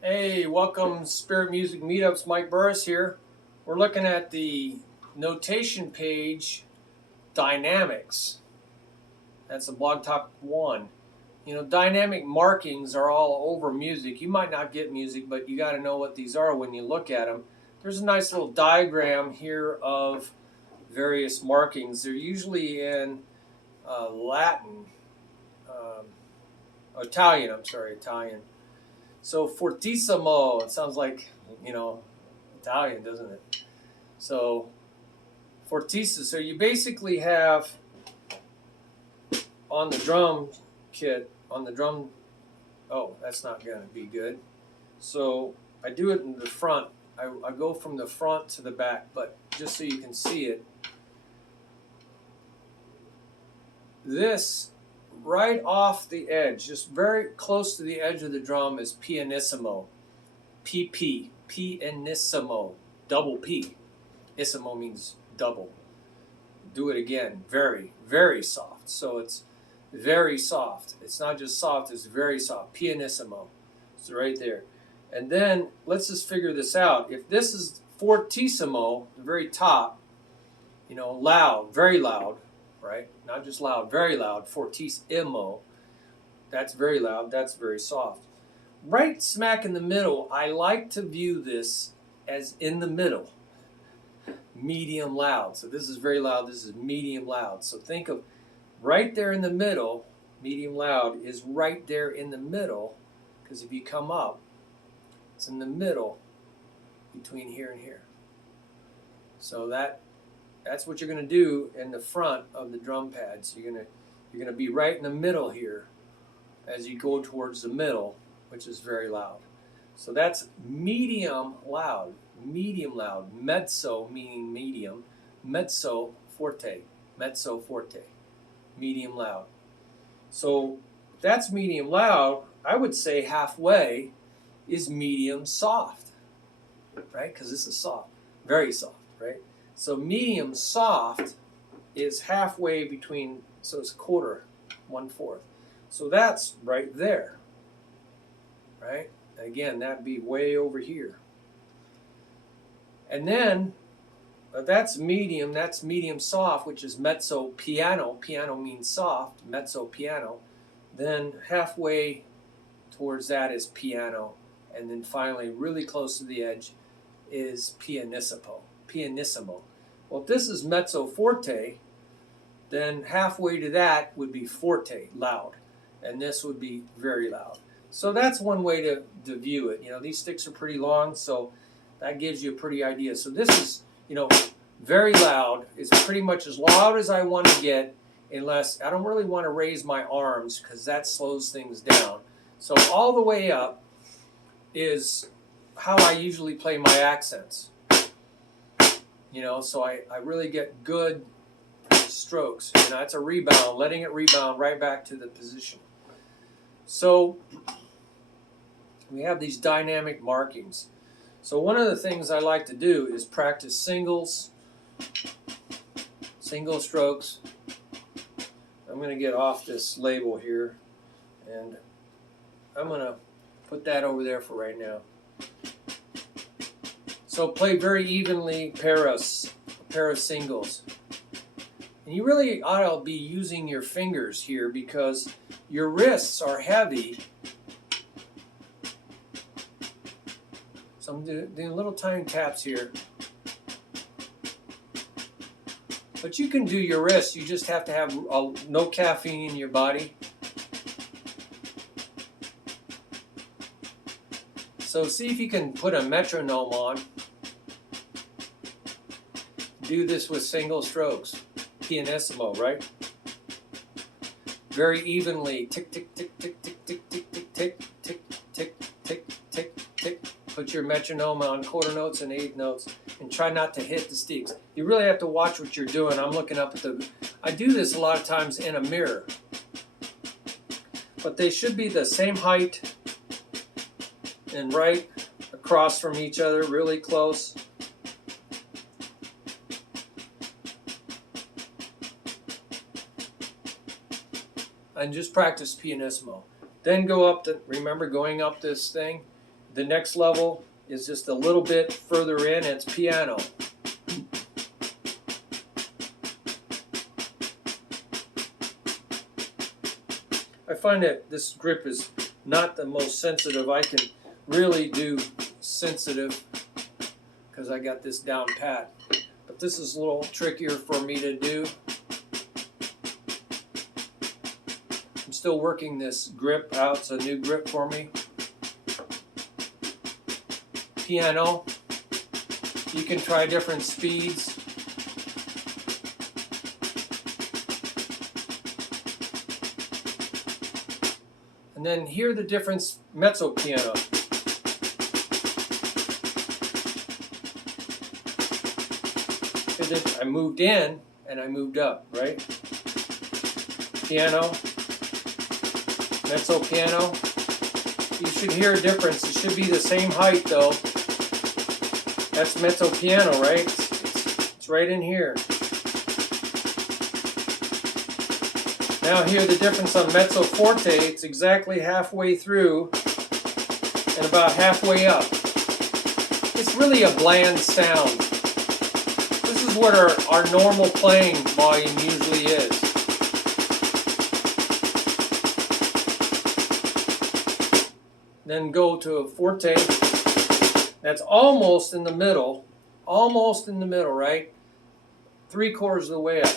Hey, welcome Spirit Music Meetups. Mike Burris here. We're looking at the notation page Dynamics. That's the blog topic 1. You know, dynamic markings are all over music. You might not get music, but you got to know what these are when you look at them. There's a nice little diagram here of various markings. They're usually in Latin, Italian. So fortissimo, it sounds like, Italian, doesn't it? So fortissimo, so you basically have on the drum kit, oh, that's not going to be good. So I do it in the front. I go from the front to the back, but just so you can see it. This right off the edge, just very close to the edge of the drum is pianissimo. PP, pianissimo, double P. Issimo means double. Do it again, very, very soft. So it's very soft. It's not just soft, it's very soft. Pianissimo. It's right there. And then let's just figure this out. If this is fortissimo, the very top, loud, very loud, right? Not just loud, very loud. Fortissimo, that's very loud, that's very soft. Right smack in the middle, I like to view this as in the middle. Medium loud. So this is very loud, this is medium loud. So think of right there in the middle, medium loud is right there in the middle, because if you come up, it's in the middle between here and here. So that's what you're going to do in the front of the drum pad. So you're going to be right in the middle here as you go towards the middle, which is very loud. So that's medium loud. Medium loud. Mezzo meaning medium. Mezzo forte. Mezzo forte. Medium loud. So if that's medium loud, I would say halfway is medium soft, right? Because this is soft, very soft, right? So medium soft is halfway between, so it's a quarter, 1/4. So that's right there, right? Again, that'd be way over here. And then that's medium soft, which is mezzo piano. Piano means soft, mezzo piano. Then halfway towards that is piano. And then finally, really close to the edge, is pianissimo. Well, if this is mezzo forte, then halfway to that would be forte, loud. And this would be very loud. So that's one way to view it. These sticks are pretty long, so that gives you a pretty idea. So this is, very loud. It's pretty much as loud as I want to get, unless I don't really want to raise my arms because that slows things down. So all the way up is how I usually play my accents. So I really get good strokes. It's a rebound, letting it rebound right back to the position. So we have these dynamic markings. So one of the things I like to do is practice single strokes. I'm going to get off this label here, and I'm going to put that over there for right now. So play very evenly, pair of singles. And you really ought to be using your fingers here because your wrists are heavy. So I'm doing little tiny taps here. But you can do your wrists. You just have to have no caffeine in your body. So see if you can put a metronome on. Do this with single strokes. Pianissimo, right? Very evenly. Tick, tick, tick, tick, tick, tick, tick, tick, tick, tick, tick, tick, tick, tick. Put your metronome on quarter notes and eighth notes and try not to hit the sticks. You really have to watch what you're doing. I'm looking up at I do this a lot of times in a mirror. But they should be the same height and right across from each other, really close. And just practice pianissimo. Then go up remember going up this thing, the next level is just a little bit further in. It's piano. I find that this grip is not the most sensitive. I can really do sensitive because I got this down pat. But this is a little trickier for me to do. I'm still working this grip out. It's a new grip for me. Piano. You can try different speeds. And then hear the difference mezzo piano. I moved in and I moved up, right? Piano, mezzo piano. You should hear a difference. It should be the same height though. That's mezzo piano, right? It's right in here. Now hear the difference on mezzo forte. It's exactly halfway through and about halfway up. It's really a bland sound. This is what our normal playing volume usually is. Then go to a forte. That's almost in the middle. Almost in the middle, right? 3/4 of the way up.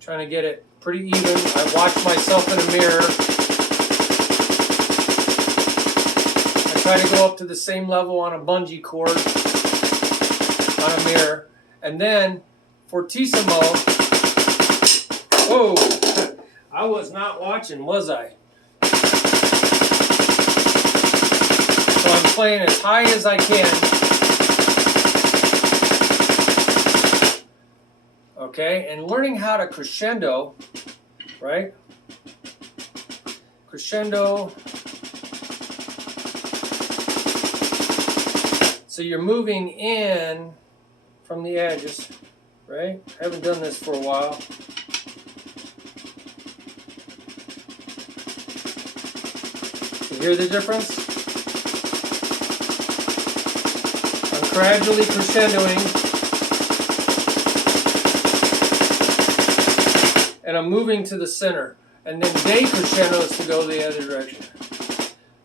Trying to get it pretty even. I watch myself in a mirror. I try to go up to the same level on a bungee cord on a mirror. And then fortissimo. Whoa, I was not watching, was I? So I'm playing as high as I can. Okay, and learning how to crescendo, right? Crescendo. So you're moving in from the edges, right? I haven't done this for a while. You hear the difference? I'm gradually crescendoing. And I'm moving to the center. And then decrescendo is to go the other direction.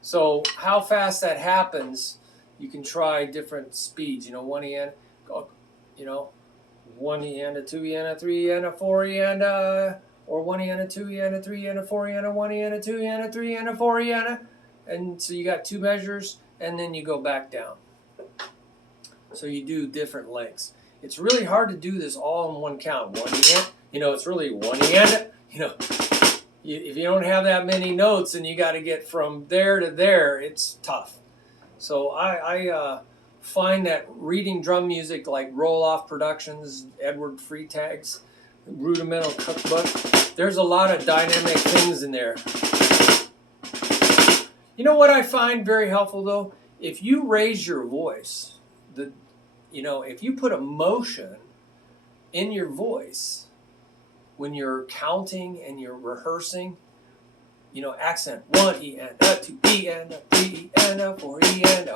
So how fast that happens, you can try different speeds. You know, 1 EN, you know, 1 EN, 2 EN, 3 EN, 4 EN, or 1 EN, 2 EN, 3 EN, 4 EN, 1 EN, 2 EN, 3 EN, 4 EN. And so you got 2 measures, and then you go back down. So you do different lengths. It's really hard to do this all in one count. 1 EN. You know, it's really 1 EN. You know, if you don't have that many notes and you got to get from there to there, it's tough. So I find that reading drum music like Roll-Off Productions, Edward Freitag's Rudimental Cookbook, there's a lot of dynamic things in there. You know what I find very helpful though? If you raise your voice, if you put emotion in your voice, when you're counting and you're rehearsing, you know, accent 1 EN, 2 EN, 3 EN, 4 EN.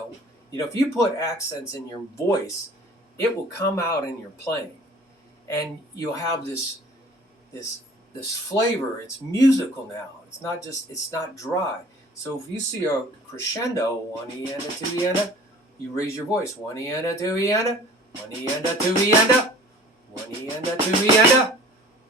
You know, if you put accents in your voice, it will come out in your playing, and you'll have this flavor. It's musical now. It's not dry. So if you see a crescendo 1 EN, 2 EN, you raise your voice 1 EN, 2 EN, 1 EN, 2 EN, 1 EN, 2 EN.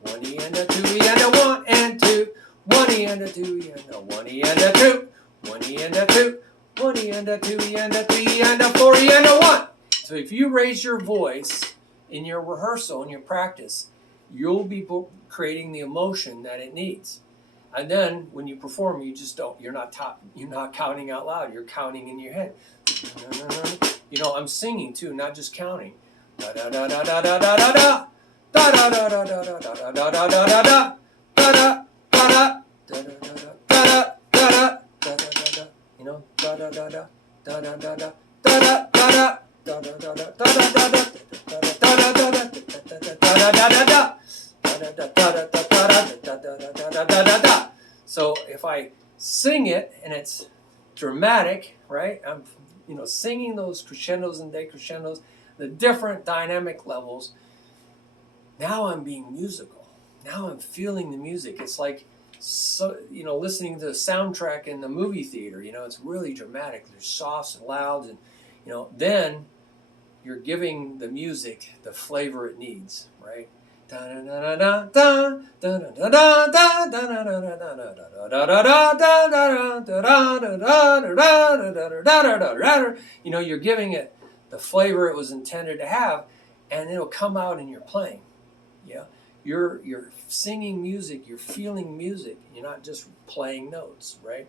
1 EN, 2 EN, 1 and 2, 1 EN, 2 EN, 1 EN, 2, 1 EN, 2, 1 EN, 2 EN, 3 EN, 4 EN, 1. So if you raise your voice in your rehearsal, in your practice, you'll be creating the emotion that it needs. And then when you perform, you're not counting out loud, you're counting in your head. You know, I'm singing too, not just counting. Da da da da da da da da. Da da da da da da da da da da da da da da da da da. You know, da da da da da da da da da da da da So if I sing it and it's dramatic, right? I'm, singing those crescendos and decrescendos, the different dynamic levels. Now I'm being musical. Now I'm feeling the music. It's like, listening to the soundtrack in the movie theater. It's really dramatic. There's softs and louds, and then you're giving the music the flavor it needs, right? You're giving it the flavor it was intended to have, and it'll come out in your playing. Yeah, you're singing music, you're feeling music. You're not just playing notes, right?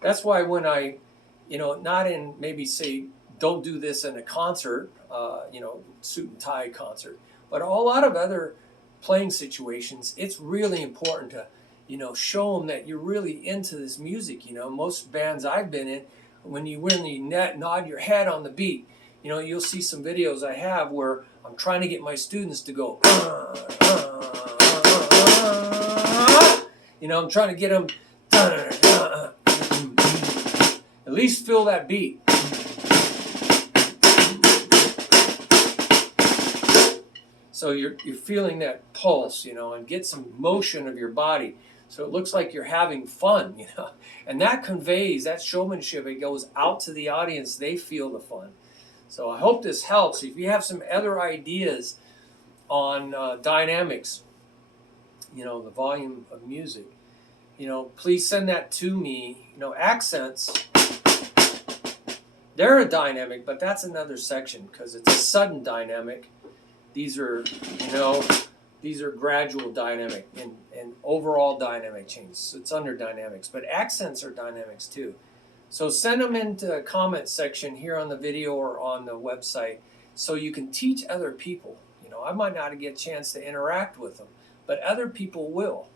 That's why when I, not in maybe say don't do this in a concert, suit and tie concert, but a lot of other playing situations, it's really important to, show them that you're really into this music. Most bands I've been in, when you nod your head on the beat, you'll see some videos I have where I'm trying to get my students to go, I'm trying to get them, at least feel that beat. So you're feeling that pulse, and get some motion of your body. So it looks like you're having fun, and that conveys, that showmanship, it goes out to the audience, they feel the fun. So I hope this helps. If you have some other ideas on dynamics, the volume of music, please send that to me. Accents, they're a dynamic, but that's another section because it's a sudden dynamic. These are, gradual dynamic and overall dynamic changes. So it's under dynamics, but accents are dynamics too. So send them into the comment section here on the video or on the website so you can teach other people. I might not get a chance to interact with them, but other people will,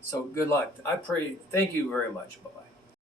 So good luck. Thank you very much. Bye-bye.